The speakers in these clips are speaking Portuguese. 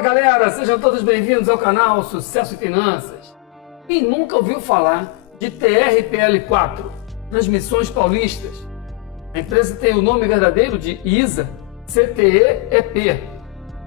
Fala galera, sejam todos bem-vindos ao canal Sucesso e Finanças. Quem nunca ouviu falar de TRPL4, Transmissões Paulistas? A empresa tem o nome verdadeiro de ISA CTE-EP.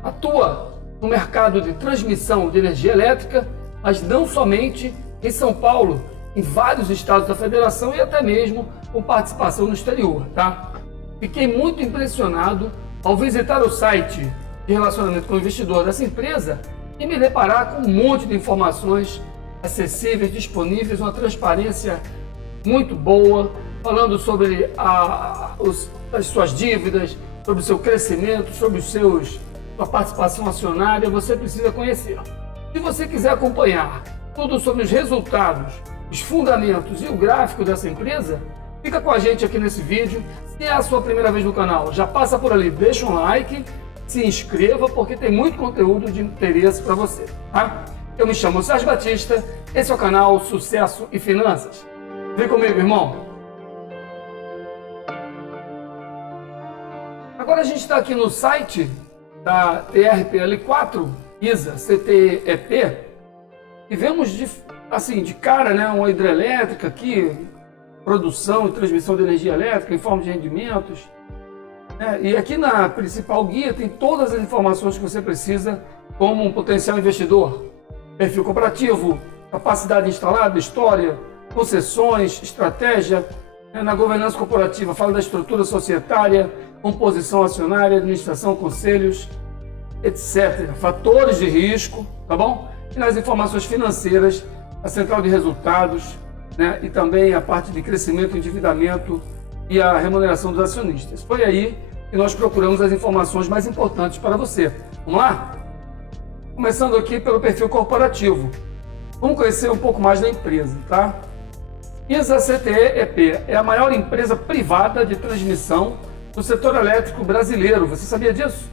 Atua no mercado de transmissão de energia elétrica, mas não somente em São Paulo, em vários estados da federação e até mesmo com participação no exterior, tá? Fiquei muito impressionado ao visitar o site de relacionamento com o investidor dessa empresa e me deparar com um monte de informações acessíveis, disponíveis, uma transparência muito boa, falando sobre as suas dívidas, sobre o seu crescimento, sobre sua participação acionária. Você precisa conhecer. Se você quiser acompanhar tudo sobre os resultados, os fundamentos e o gráfico dessa empresa, fica com a gente aqui nesse vídeo. Se é a sua primeira vez no canal, já passa por ali, deixa um like, se inscreva, porque tem muito conteúdo de interesse para você, tá? Eu me chamo Sérgio Batista, esse é o canal Sucesso e Finanças. Vem comigo, irmão. Agora a gente está aqui no site da TRPL4, ISA CTE-EP, e vemos de cara, né, uma hidrelétrica aqui, produção e transmissão de energia elétrica em forma de rendimentos. E aqui na principal guia tem todas as informações que você precisa como um potencial investidor. Perfil corporativo, capacidade instalada, história, concessões, estratégia. Na governança corporativa fala da estrutura societária, composição acionária, administração, conselhos, etc. Fatores de risco, tá bom? E nas informações financeiras, a central de resultados, né? E também a parte de crescimento, endividamento e a remuneração dos acionistas. Foi aí que nós procuramos as informações mais importantes para você. Vamos lá? Começando aqui pelo perfil corporativo. Vamos conhecer um pouco mais da empresa, tá? ISA CTE-EP é a maior empresa privada de transmissão do setor elétrico brasileiro. Você sabia disso?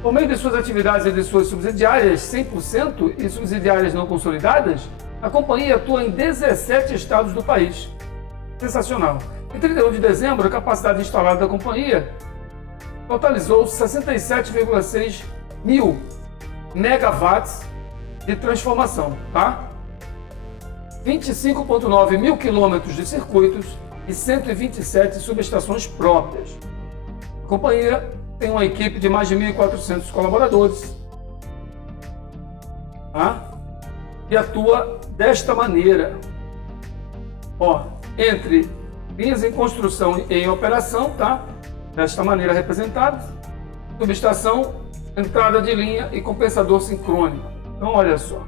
Por meio de suas atividades e de suas subsidiárias 100% e subsidiárias não consolidadas, a companhia atua em 17 estados do país. Sensacional! Em 31 de dezembro, a capacidade instalada da companhia totalizou 67,6 mil megawatts de transformação, tá? 25,9 mil quilômetros de circuitos e 127 subestações próprias. A companhia tem uma equipe de mais de 1.400 colaboradores, tá? E atua desta maneira, entre linhas em construção e em operação, tá? Desta maneira representadas, subestação, entrada de linha e compensador sincrônico. Então, olha só,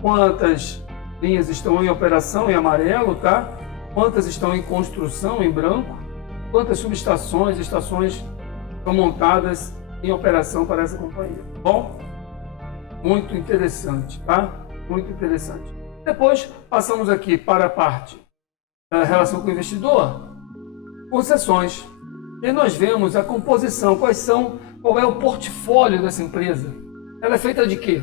quantas linhas estão em operação em amarelo, tá? Quantas estão em construção em branco, quantas subestações, estações estão montadas em operação para essa companhia. Bom, muito interessante, tá? Muito interessante. Depois, passamos aqui para a parte da relação com o investidor, concessões. E nós vemos a composição, qual é o portfólio dessa empresa. Ela é feita de quê?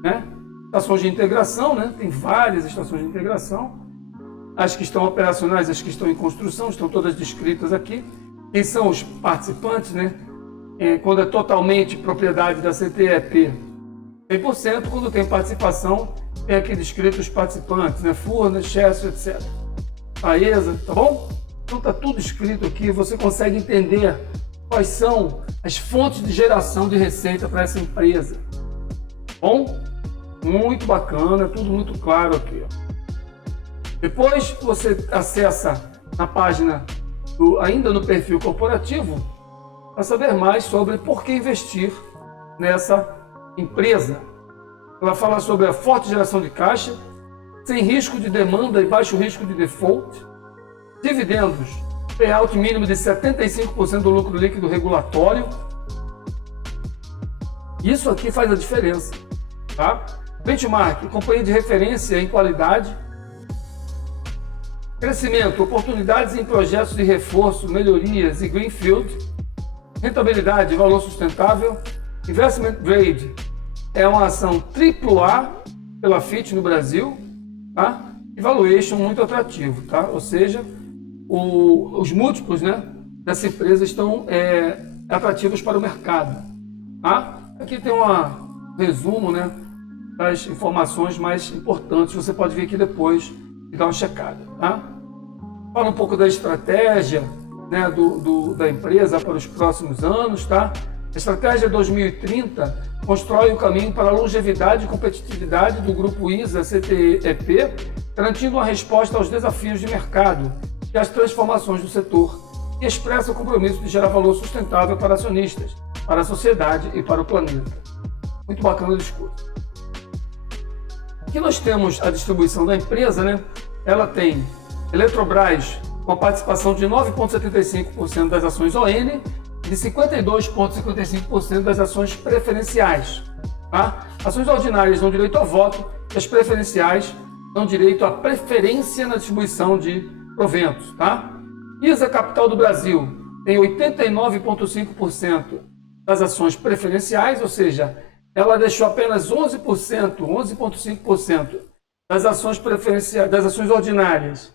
Né? Estações de integração, né? Tem várias estações de integração. As que estão operacionais, as que estão em construção, estão todas descritas aqui. Quem são os participantes, né? Quando é totalmente propriedade da CTE-EP, 100%. Quando tem participação, tem aqui descritos os participantes, né? Furnas, Chesser, etc. Taesa, tá bom? Então está tudo escrito aqui, você consegue entender quais são as fontes de geração de receita para essa empresa. Bom? Muito bacana, tudo muito claro aqui. Depois você acessa na página, ainda no perfil corporativo, para saber mais sobre por que investir nessa empresa. Ela fala sobre a forte geração de caixa, sem risco de demanda e baixo risco de default, dividendos, payout mínimo de 75% do lucro líquido regulatório. Isso aqui faz a diferença, tá? Benchmark, companhia de referência em qualidade. Crescimento, oportunidades em projetos de reforço, melhorias e greenfield. Rentabilidade, valor sustentável. Investment grade, é uma ação AAA pela Fitch no Brasil, tá? E valuation muito atrativo, tá? Ou seja, os múltiplos, né, dessa empresa estão atrativos para o mercado, tá? Aqui tem uma resumo, né, das informações mais importantes. Você pode vir aqui depois e dar uma checada, tá? Fala um pouco da estratégia, né, da empresa para os próximos anos, tá? A estratégia 2030 constrói o caminho para a longevidade e competitividade do grupo ISA-CTEP, garantindo uma resposta aos desafios de mercado e às transformações do setor, e expressa o compromisso de gerar valor sustentável para acionistas, para a sociedade e para o planeta. Muito bacana o discurso. Aqui nós temos a distribuição da empresa, né? Ela tem Eletrobras com a participação de 9,75% das ações ON e de 52,55% das ações preferenciais. Tá? Ações ordinárias dão direito a voto e as preferenciais dão direito à preferência na distribuição de proventos. Tá? ISA Capital do Brasil tem 89,5% das ações preferenciais, ou seja, ela deixou apenas 11,5% das ações preferenciais, das ações ordinárias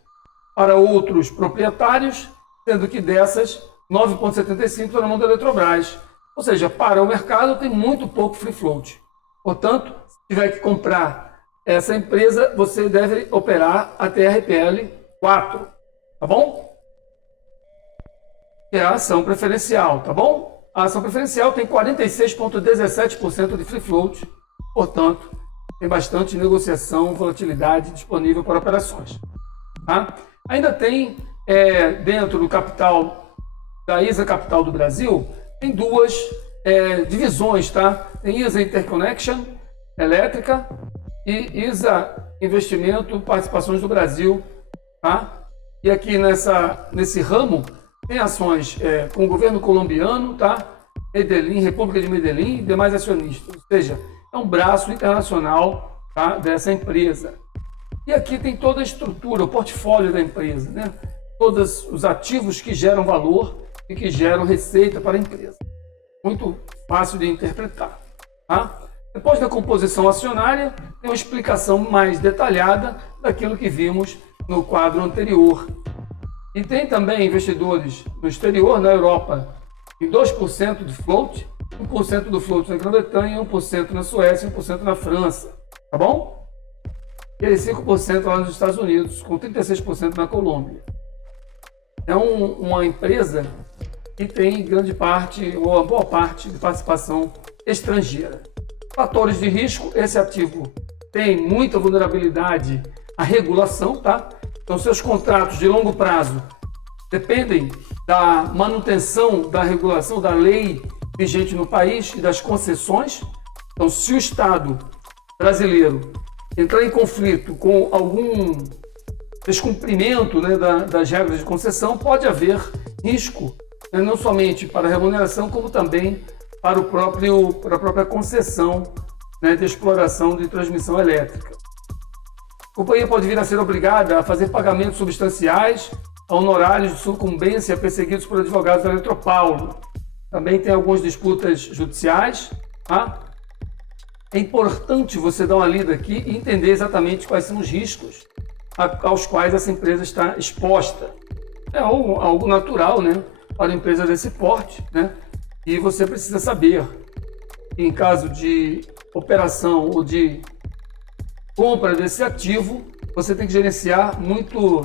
para outros proprietários, sendo que dessas 9,75% está na mão da Eletrobras. Ou seja, para o mercado tem muito pouco free float. Portanto, se tiver que comprar essa empresa, você deve operar a TRPL 4, tá bom? Que é a ação preferencial, tá bom? A ação preferencial tem 46,17% de free float, portanto, tem bastante negociação, volatilidade disponível para operações. Tá? Ainda tem, dentro do capital da ISA Capital do Brasil, tem duas divisões, tá? Tem ISA Interconnection Elétrica e ISA Investimento Participações do Brasil, tá? E aqui nesse ramo tem ações com o governo colombiano, tá? Medellín, República de Medellín e demais acionistas, ou seja, é um braço internacional, tá, dessa empresa. E aqui tem toda a estrutura, o portfólio da empresa, né? Todos os ativos que geram valor e que geram receita para a empresa. Muito fácil de interpretar. Tá? Depois da composição acionária, tem uma explicação mais detalhada daquilo que vimos no quadro anterior. E tem também investidores no exterior, na Europa, em 2% de float, 1% do float na Grã-Bretanha, 1% na Suécia e 1% na França. Tá bom? E aí 5% lá nos Estados Unidos, com 36% na Colômbia. É uma empresa que tem grande parte, ou a boa parte, de participação estrangeira. Fatores de risco, esse ativo tem muita vulnerabilidade à regulação, tá? Então, seus contratos de longo prazo dependem da manutenção da regulação, da lei vigente no país e das concessões. Então, se o Estado brasileiro entrar em conflito com algum descumprimento, né, das regras de concessão, pode haver risco, né, não somente para a remuneração, como também para a própria concessão, né, de exploração de transmissão elétrica. A companhia pode vir a ser obrigada a fazer pagamentos substanciais a honorários de sucumbência perseguidos por advogados da Eletropaulo. Também tem algumas disputas judiciais. Tá? É importante você dar uma lida aqui e entender exatamente quais são os riscos aos quais essa empresa está exposta. É algo natural, né, para uma empresa desse porte, né? E você precisa saber, em caso de operação ou de compra desse ativo, você tem que gerenciar muito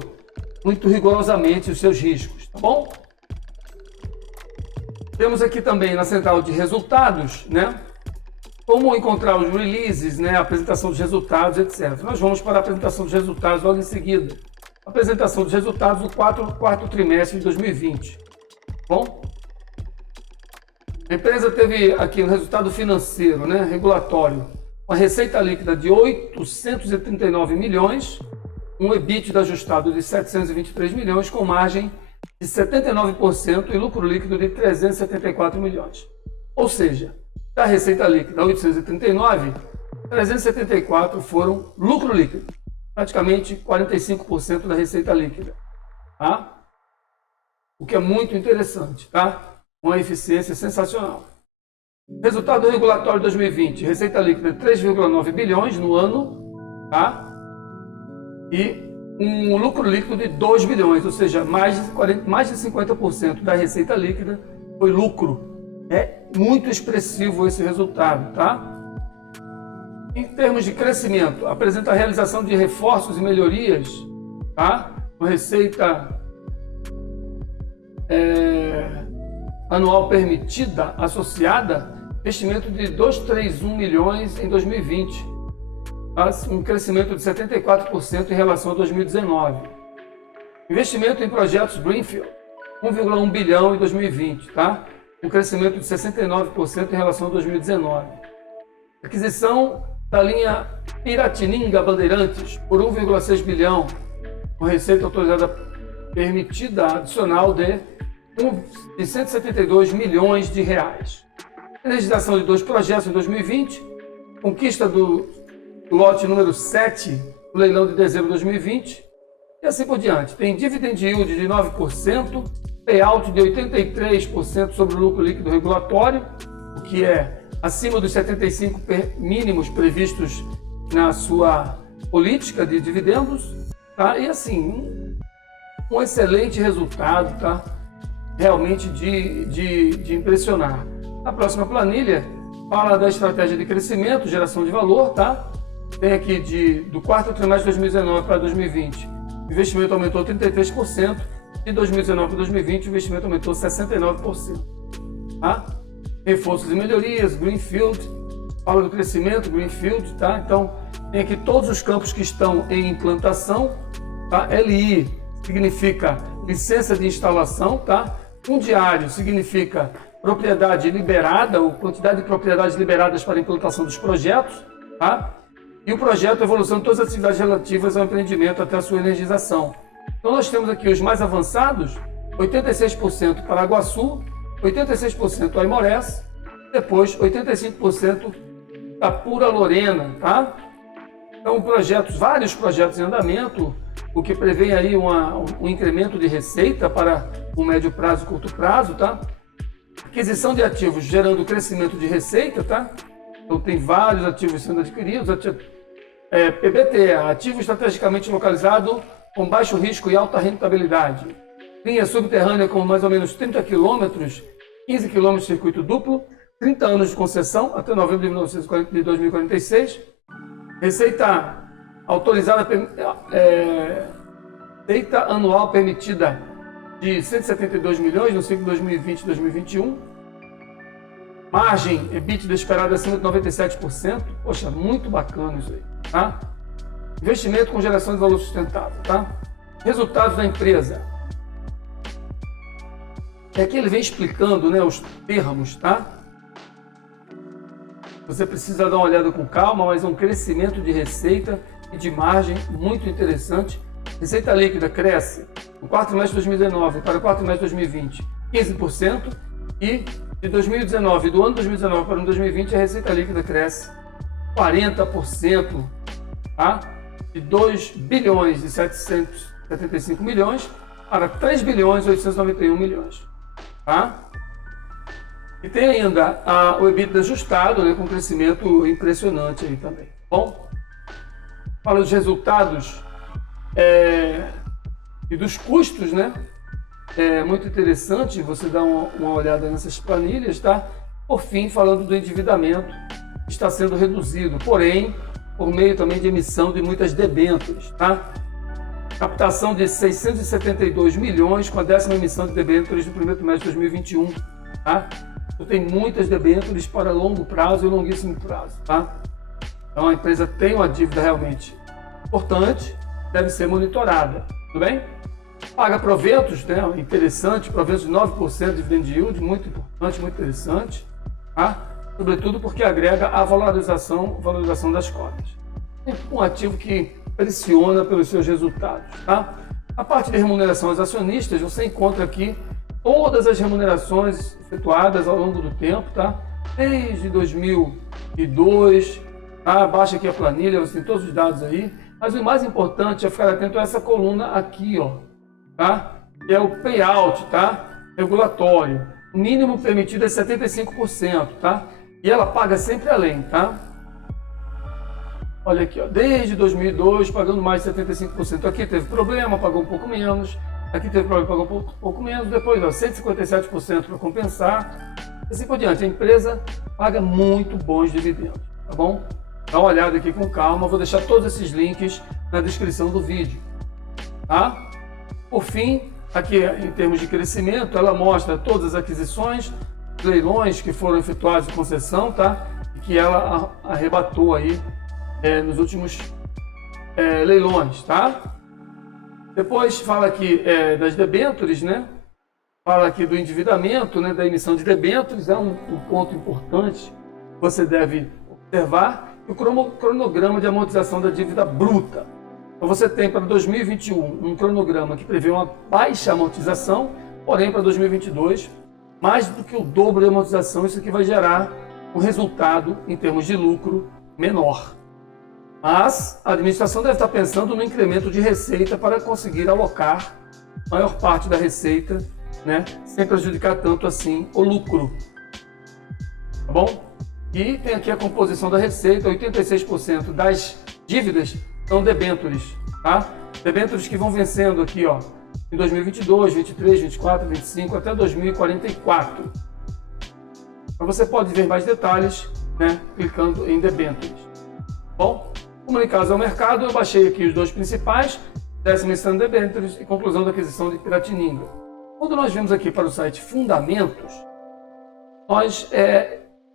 rigorosamente os seus riscos, tá bom? Temos aqui também na central de resultados, né? Como encontrar os releases, né? A apresentação dos resultados, etc. Nós vamos para a apresentação dos resultados logo em seguida. Apresentação dos resultados do quarto trimestre de 2020. Bom? A empresa teve aqui um resultado financeiro, né? Regulatório, uma receita líquida de 839 milhões, um EBITDA ajustado de 723 milhões, com margem de 79% e lucro líquido de 374 milhões. Ou seja, da receita líquida 839, 374 foram lucro líquido, praticamente 45% da receita líquida. Tá? O que é muito interessante, tá? Uma eficiência sensacional. Resultado regulatório 2020, receita líquida de 3,9 bilhões no ano, tá? E um lucro líquido de 2 bilhões, ou seja, mais de 50% da receita líquida foi lucro. É muito expressivo esse resultado, tá? Em termos de crescimento, apresenta a realização de reforços e melhorias, tá? Com receita anual permitida associada, investimento de 231 milhões em 2020, tá? Um crescimento de 74% em relação a 2019. Investimento em projetos Greenfield, 1,1 bilhão em 2020, tá? Um crescimento de 69% em relação a 2019. Aquisição da linha Piratininga-Bandeirantes por 1,6 bilhão, com receita autorizada permitida adicional de 172 milhões de reais. Energização de 2 projetos em 2020, conquista do lote número 7 do leilão de dezembro de 2020 e assim por diante. Tem dividend yield de 9%, payout de 83% sobre o lucro líquido regulatório, o que é acima dos 75 mínimos previstos na sua política de dividendos, tá? E assim, um excelente resultado, tá? Realmente de impressionar. A próxima planilha fala da estratégia de crescimento, geração de valor, tá? Tem aqui do quarto trimestre de 2019 para 2020, o investimento aumentou 33%, de 2019 para 2020 o investimento aumentou 69%, tá? Reforços e melhorias, Greenfield, fala do crescimento, Greenfield, tá? Então, tem aqui todos os campos que estão em implantação, tá? LI significa licença de instalação, tá? Fundiário significa propriedade liberada, ou quantidade de propriedades liberadas para a implantação dos projetos, tá? E o projeto é a evolução de todas as atividades relativas ao empreendimento até a sua energização. Então nós temos aqui os mais avançados, 86% Paraguaçu, 86% Aimorés, depois 85% da Pura Lorena, tá? Então vários projetos em andamento, o que prevê aí um incremento de receita para o médio prazo e curto prazo, tá? Aquisição de ativos gerando crescimento de receita, tá? Então tem vários ativos sendo adquiridos, PBT, ativo estrategicamente localizado com baixo risco e alta rentabilidade. Linha subterrânea com mais ou menos 30 quilômetros, 15 quilômetros de circuito duplo, 30 anos de concessão até novembro de 2046. Receita autorizada, receita anual permitida de 172 milhões no ciclo 2020-2021. Margem EBITDA esperada acima de 97%. Poxa, muito bacana isso aí, tá? Investimento com geração de valor sustentável, tá? Resultados da empresa. E aqui ele vem explicando, né, os termos, tá? Você precisa dar uma olhada com calma, mas é um crescimento de receita e de margem muito interessante. Receita líquida cresce no quarto trimestre de 2019 para o quarto trimestre de 2020, 15%, e de 2019, do ano 2019 para o ano 2020, a receita líquida cresce 40%, tá? De 2 bilhões e 775 milhões para 3 bilhões e 891 milhões, tá? E tem ainda o EBITDA ajustado, né, com crescimento impressionante aí também. Bom, fala dos resultados e dos custos, né? É muito interessante você dar uma olhada nessas planilhas, tá? Por fim, falando do endividamento, que está sendo reduzido, porém, por meio também de emissão de muitas debêntures, tá? Captação de 672 milhões com a 10ª emissão de debêntures no primeiro trimestre de 2021, tá? Então, tem muitas debêntures para longo prazo e longuíssimo prazo, tá? Então, a empresa tem uma dívida realmente importante, deve ser monitorada, tudo bem? Paga proventos, né? Interessante, proventos de 9% de dividend yield, muito importante, muito interessante, tá? Sobretudo porque agrega a valorização das cotas. Um ativo que pressiona pelos seus resultados, tá? A parte de remuneração aos acionistas, você encontra aqui todas as remunerações efetuadas ao longo do tempo, tá? Desde 2002, tá? Baixa aqui a planilha, você tem todos os dados aí, mas o mais importante é ficar atento a essa coluna aqui, ó, tá? Que é o payout, tá? Regulatório. O mínimo permitido é 75%, tá? E ela paga sempre além, tá? Olha aqui, ó, desde 2002, pagando mais de 75%. Aqui teve problema, pagou um pouco menos. Aqui teve problema, pagou um pouco menos. Depois, ó, 157% para compensar. Assim por diante. A empresa paga muito bons dividendos, tá bom? Dá uma olhada aqui com calma, vou deixar todos esses links na descrição do vídeo. Tá? Por fim, aqui em termos de crescimento, ela mostra todas as aquisições, leilões que foram efetuados em concessão, tá? E que ela arrebatou aí nos últimos leilões, tá? Depois fala aqui das debêntures, né? Fala aqui do endividamento, né? Da emissão de debêntures, é um ponto importante que você deve observar. E o cronograma de amortização da dívida bruta. Então você tem para 2021 um cronograma que prevê uma baixa amortização, porém para 2022, mais do que o dobro de amortização, isso aqui vai gerar um resultado em termos de lucro menor. Mas a administração deve estar pensando no incremento de receita para conseguir alocar a maior parte da receita, né, sem prejudicar tanto assim o lucro. Tá bom? E tem aqui a composição da receita, 86% das dívidas são debêntures, tá? Debêntures que vão vencendo aqui, ó, em 2022, 23, 24, 25 até 2044. Mas você pode ver mais detalhes, né, clicando em debêntures. Bom, comunicados ao mercado, eu baixei aqui os dois principais, 10ª edição de debêntures e conclusão da aquisição de Piratininga. Quando nós vimos aqui para o site Fundamentos, nós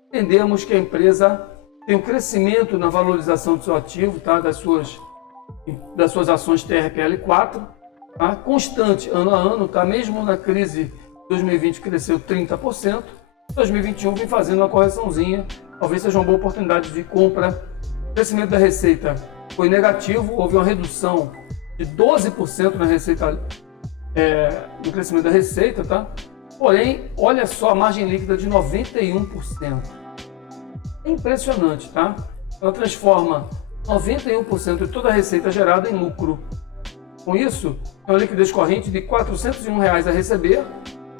entendemos que a empresa tem um crescimento na valorização do seu ativo, tá? das suas ações TRPL4, tá? Constante ano a ano, tá? Mesmo na crise de 2020 cresceu 30%, 2021 vem fazendo uma correçãozinha, talvez seja uma boa oportunidade de compra. O crescimento da receita foi negativo, houve uma redução de 12% na receita, no crescimento da receita, tá? Porém, olha só a margem líquida de 91%. É impressionante, tá? Ela transforma 91% de toda a receita gerada em lucro. Com isso, é uma liquidez corrente de R$ 401 a receber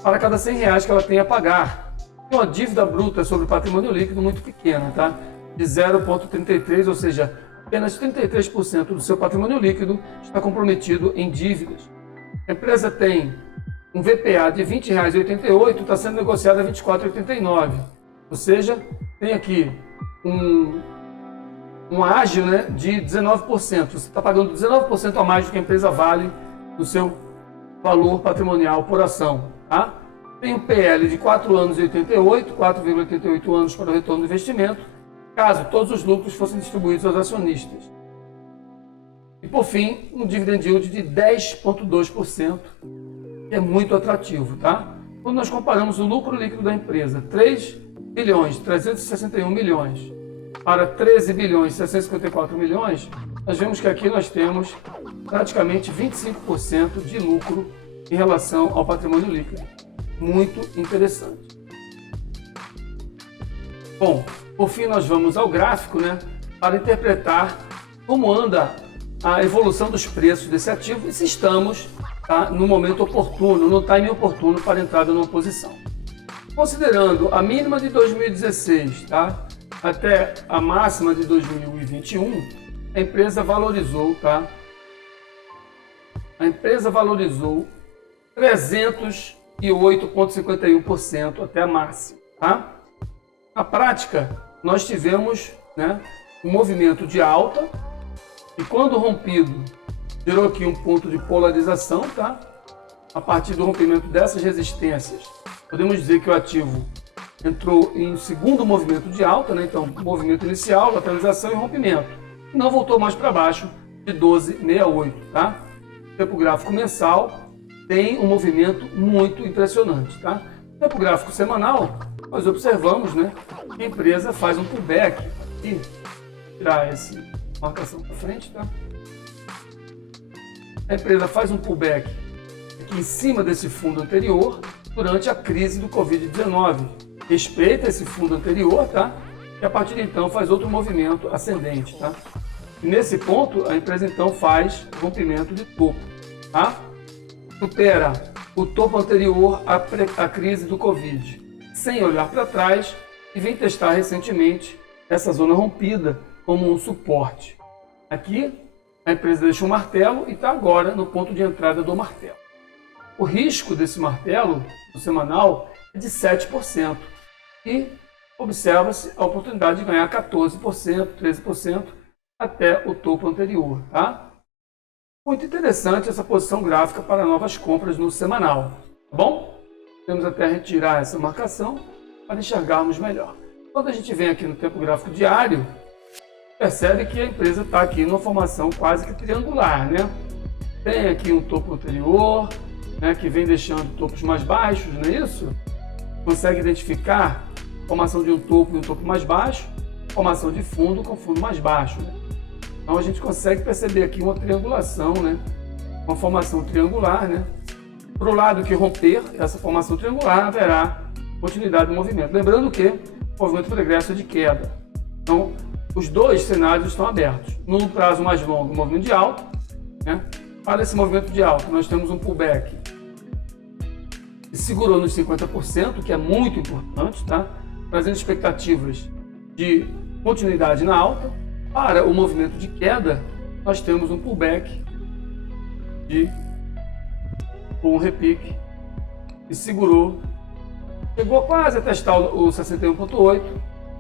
para cada R$ 100 que ela tem a pagar. E uma dívida bruta sobre o patrimônio líquido muito pequena, tá? De 0,33, ou seja, apenas 33% do seu patrimônio líquido está comprometido em dívidas. A empresa tem um VPA de R$ 20,88, está sendo negociado a R$ 24,89. Ou seja, tem aqui um ágio, né, de 19%. Você está pagando 19% a mais do que a empresa vale no seu valor patrimonial por ação. Tá? Tem um PL de 4 anos e 88, 4,88 anos para o retorno do investimento, caso todos os lucros fossem distribuídos aos acionistas. E por fim, um dividend yield de 10,2%, que é muito atrativo. Tá? Quando nós comparamos o lucro líquido da empresa, 3 bilhões 361 milhões para 13 bilhões 654 milhões, nós vemos que aqui nós temos praticamente 25% de lucro em relação ao patrimônio líquido. Muito interessante. Bom, por fim nós vamos ao gráfico, né, para interpretar como anda a evolução dos preços desse ativo e se estamos, tá, no momento oportuno, no timing oportuno para entrada numa posição. Considerando a mínima de 2016, tá, até a máxima de 2021, a empresa valorizou, tá? A empresa valorizou 308,51% até a máxima, tá? Na prática, nós tivemos, né, um movimento de alta e quando rompido, gerou aqui um ponto de polarização, tá? A partir do rompimento dessas resistências, podemos dizer que o ativo entrou em segundo movimento de alta, né? Então, movimento inicial, lateralização e rompimento. E não voltou mais para baixo de 12,68, tá? O tempo gráfico mensal tem um movimento muito impressionante, tá? No tempo gráfico semanal, nós observamos, né, que a empresa faz um pullback. Aqui, tirar essa marcação para frente, tá? A empresa faz um pullback aqui em cima desse fundo anterior durante a crise do Covid-19. Respeita esse fundo anterior, tá? E a partir de então faz outro movimento ascendente, tá? E nesse ponto, a empresa então faz rompimento de topo, tá? Supera o topo anterior à crise do Covid, sem olhar para trás, e vem testar recentemente essa zona rompida como um suporte. Aqui, a empresa deixa um martelo e está agora no ponto de entrada do martelo. O risco desse martelo, no semanal, é de 7%. E observa-se a oportunidade de ganhar 14%, 13% até o topo anterior, tá? Muito interessante essa posição gráfica para novas compras no semanal, tá bom? Temos até retirar essa marcação para enxergarmos melhor. Quando a gente vem aqui no tempo gráfico diário, percebe que a empresa está aqui numa formação quase que triangular, né? Tem aqui um topo anterior, né, que vem deixando topos mais baixos, não é isso? Consegue identificar a formação de um topo e um topo mais baixo, formação de fundo com fundo mais baixo, né? Então a gente consegue perceber aqui uma triangulação, né? Uma formação triangular, né? Para o lado que romper essa formação triangular, haverá continuidade do movimento. Lembrando que o movimento progresso é de queda. Então, os dois cenários estão abertos. No prazo mais longo, o movimento de alta, né? Para esse movimento de alta, nós temos um pullback que segurou nos 50%, que é muito importante, tá? Trazendo expectativas de continuidade na alta. Para o movimento de queda, nós temos um pullback com um repique que segurou, chegou quase a testar o 61,8,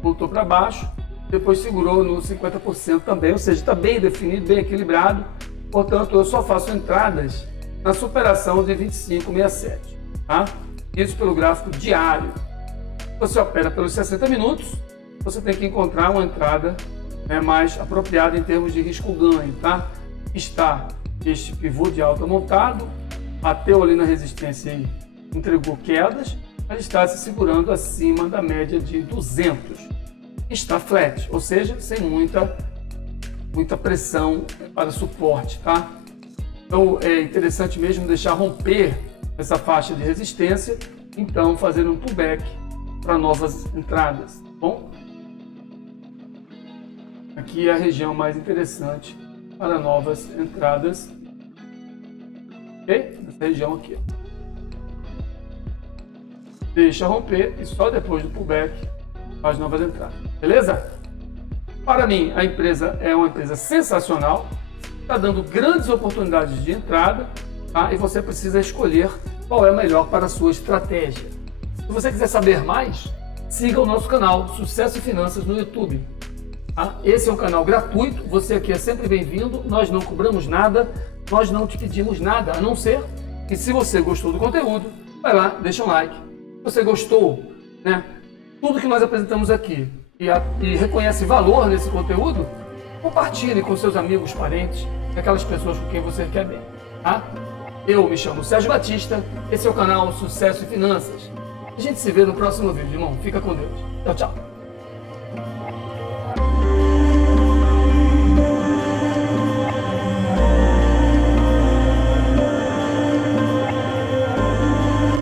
voltou para baixo, depois segurou no 50% também, ou seja, está bem definido, bem equilibrado. Portanto, eu só faço entradas na superação de 25,67, tá? Isso pelo gráfico diário. Você opera pelos 60 minutos, você tem que encontrar uma entrada mais apropriada em termos de risco-ganho, tá? Está este pivô de alta montado, bateu ali na resistência e entregou quedas, mas está se segurando acima da média de 200. Está flat, ou seja, sem muita pressão para suporte, tá? Então é interessante mesmo deixar romper essa faixa de resistência, então fazer um pullback para novas entradas, tá bom? Aqui é a região mais interessante para novas entradas, ok? Essa região aqui. Deixa romper e só depois do pullback faz novas entradas, beleza? Para mim, a empresa é uma empresa sensacional, está dando grandes oportunidades de entrada, tá? E você precisa escolher qual é o melhor para a sua estratégia. Se você quiser saber mais, siga o nosso canal Sucesso e Finanças no YouTube. Tá? Esse é um canal gratuito, você aqui é sempre bem-vindo, nós não cobramos nada, nós não te pedimos nada, a não ser que se você gostou do conteúdo, vai lá, deixa um like. Se você gostou, né, tudo que nós apresentamos aqui e reconhece valor nesse conteúdo, compartilhe com seus amigos, parentes, aquelas pessoas com quem você quer bem. Tá? Eu me chamo Sérgio Batista, esse é o canal Sucesso e Finanças. A gente se vê no próximo vídeo, irmão. Fica com Deus. Tchau, tchau.